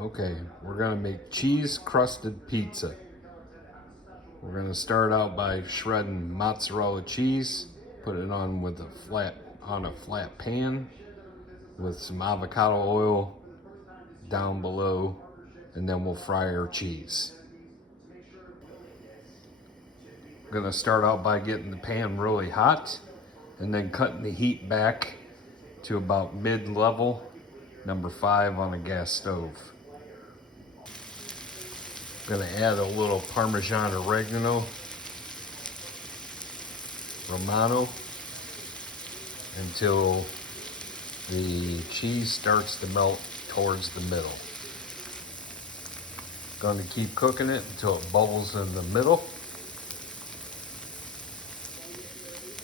Okay, we're gonna make cheese crusted pizza. We're gonna start out by shredding mozzarella cheese, put it on with a flat pan with some avocado oil down below, and then we'll fry our cheese. We're gonna start out by getting the pan really hot and then cutting the heat back to about mid-level, number 5 on a gas stove. I'm gonna add a little Parmesan oregano Romano until the cheese starts to melt towards the middle. Going to keep cooking it until it bubbles in the middle.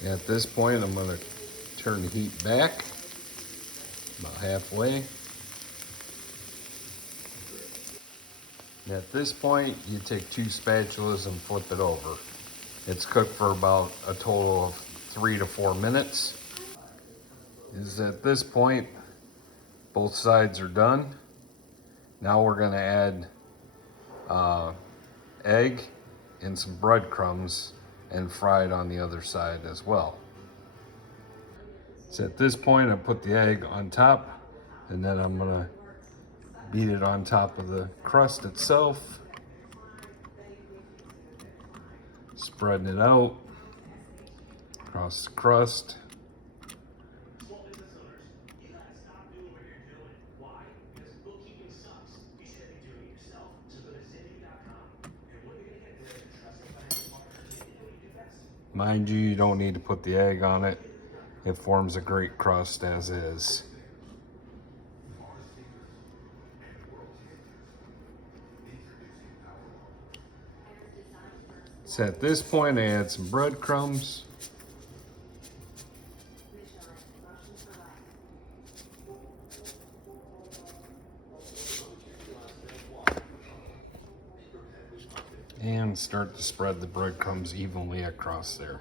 At this point, I'm going to turn the heat back about halfway. And at this point, you take 2 spatulas and flip it over. It's cooked for about a total of 3 to 4 minutes. At this point, both sides are done. Now we're going to add egg and some breadcrumbs and fry it on the other side as well. So at this point, I put the egg on top, and then I'm gonna beat it on top of the crust itself, spreading it out across the crust. Mind you, you don't need to put the egg on it. It forms a great crust as is. So at this point, I add some breadcrumbs. And start to spread the breadcrumbs evenly across there.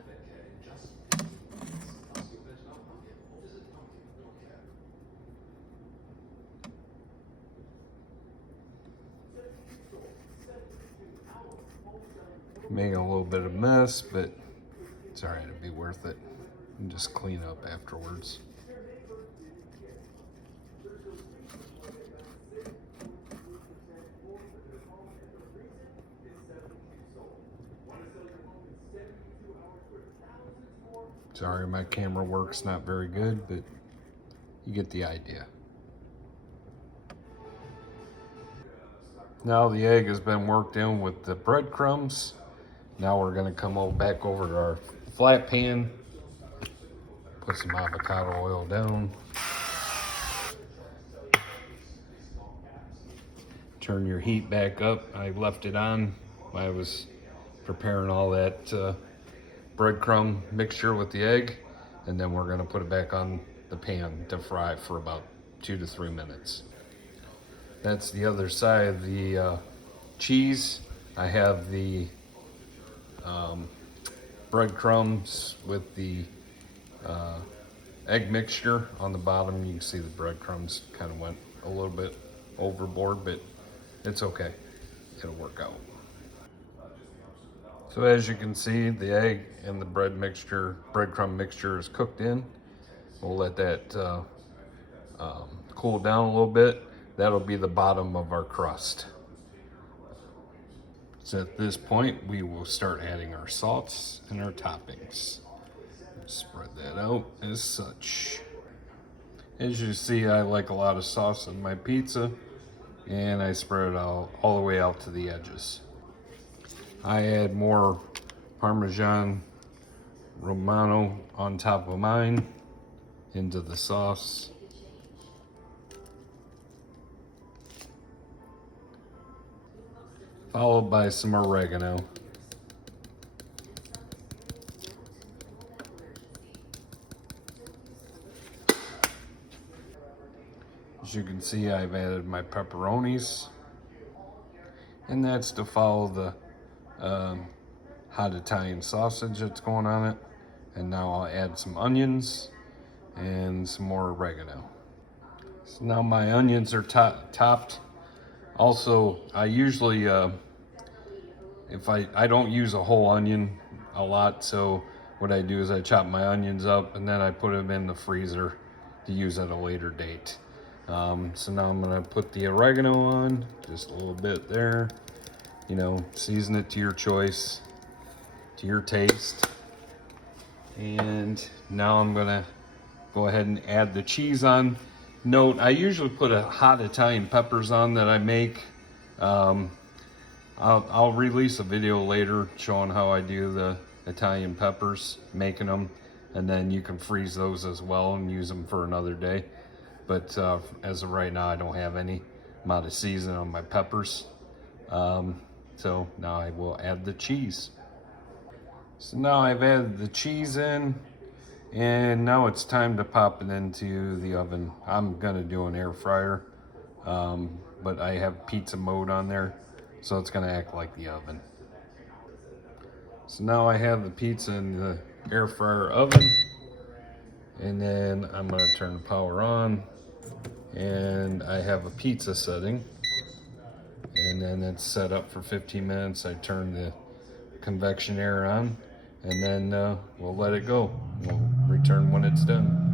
Making a little bit of mess, but it's all right, it'll be worth it. And just clean up afterwards. Sorry, my camera work's not very good, but you get the idea. Now the egg has been worked in with the breadcrumbs. Now we're gonna come back over to our flat pan, put some avocado oil down, turn your heat back up. I left it on while I was preparing all that breadcrumb mixture with the egg, and then we're gonna put it back on the pan to fry for about 2 to 3 minutes. That's the other side of the cheese. I have the breadcrumbs with the egg mixture on the bottom. You can see the breadcrumbs kind of went a little bit overboard, but it's okay. It'll work out. So as you can see, the egg and the breadcrumb mixture is cooked in. We'll let that cool down a little bit. That'll be the bottom of our crust. So at this point, we will start adding our salts and our toppings. Spread that out as such. As you see, I like a lot of sauce on my pizza, and I spread it all the way out to the edges. I add more Parmesan Romano on top of mine into the sauce. Followed by some oregano. As you can see, I've added my pepperonis, and that's to follow the hot Italian sausage that's going on it. And now I'll add some onions and some more oregano. So now my onions are topped Also, I usually, if I don't use a whole onion a lot, so what I do is I chop my onions up and then I put them in the freezer to use at a later date. So now I'm gonna put the oregano on, just a little bit there. You know, season it to your choice, to your taste. And now I'm gonna go ahead and add the cheese on. Note, I usually put a hot Italian peppers on that I make. I'll release a video later showing how I do the Italian peppers, making them, and then you can freeze those as well and use them for another day. But as of right now, I don't have any. I'm out of season on my peppers. So now I will add the cheese. So now I've added the cheese in, and now it's time to pop it into the oven. I'm gonna do an air fryer, but I have pizza mode on there, so it's gonna act like the oven. So now I have the pizza in the air fryer oven, and then I'm gonna turn the power on, and I have a pizza setting, and then it's set up for 15 minutes. I turn the convection air on, and then we'll let it go. We'll return when it's done.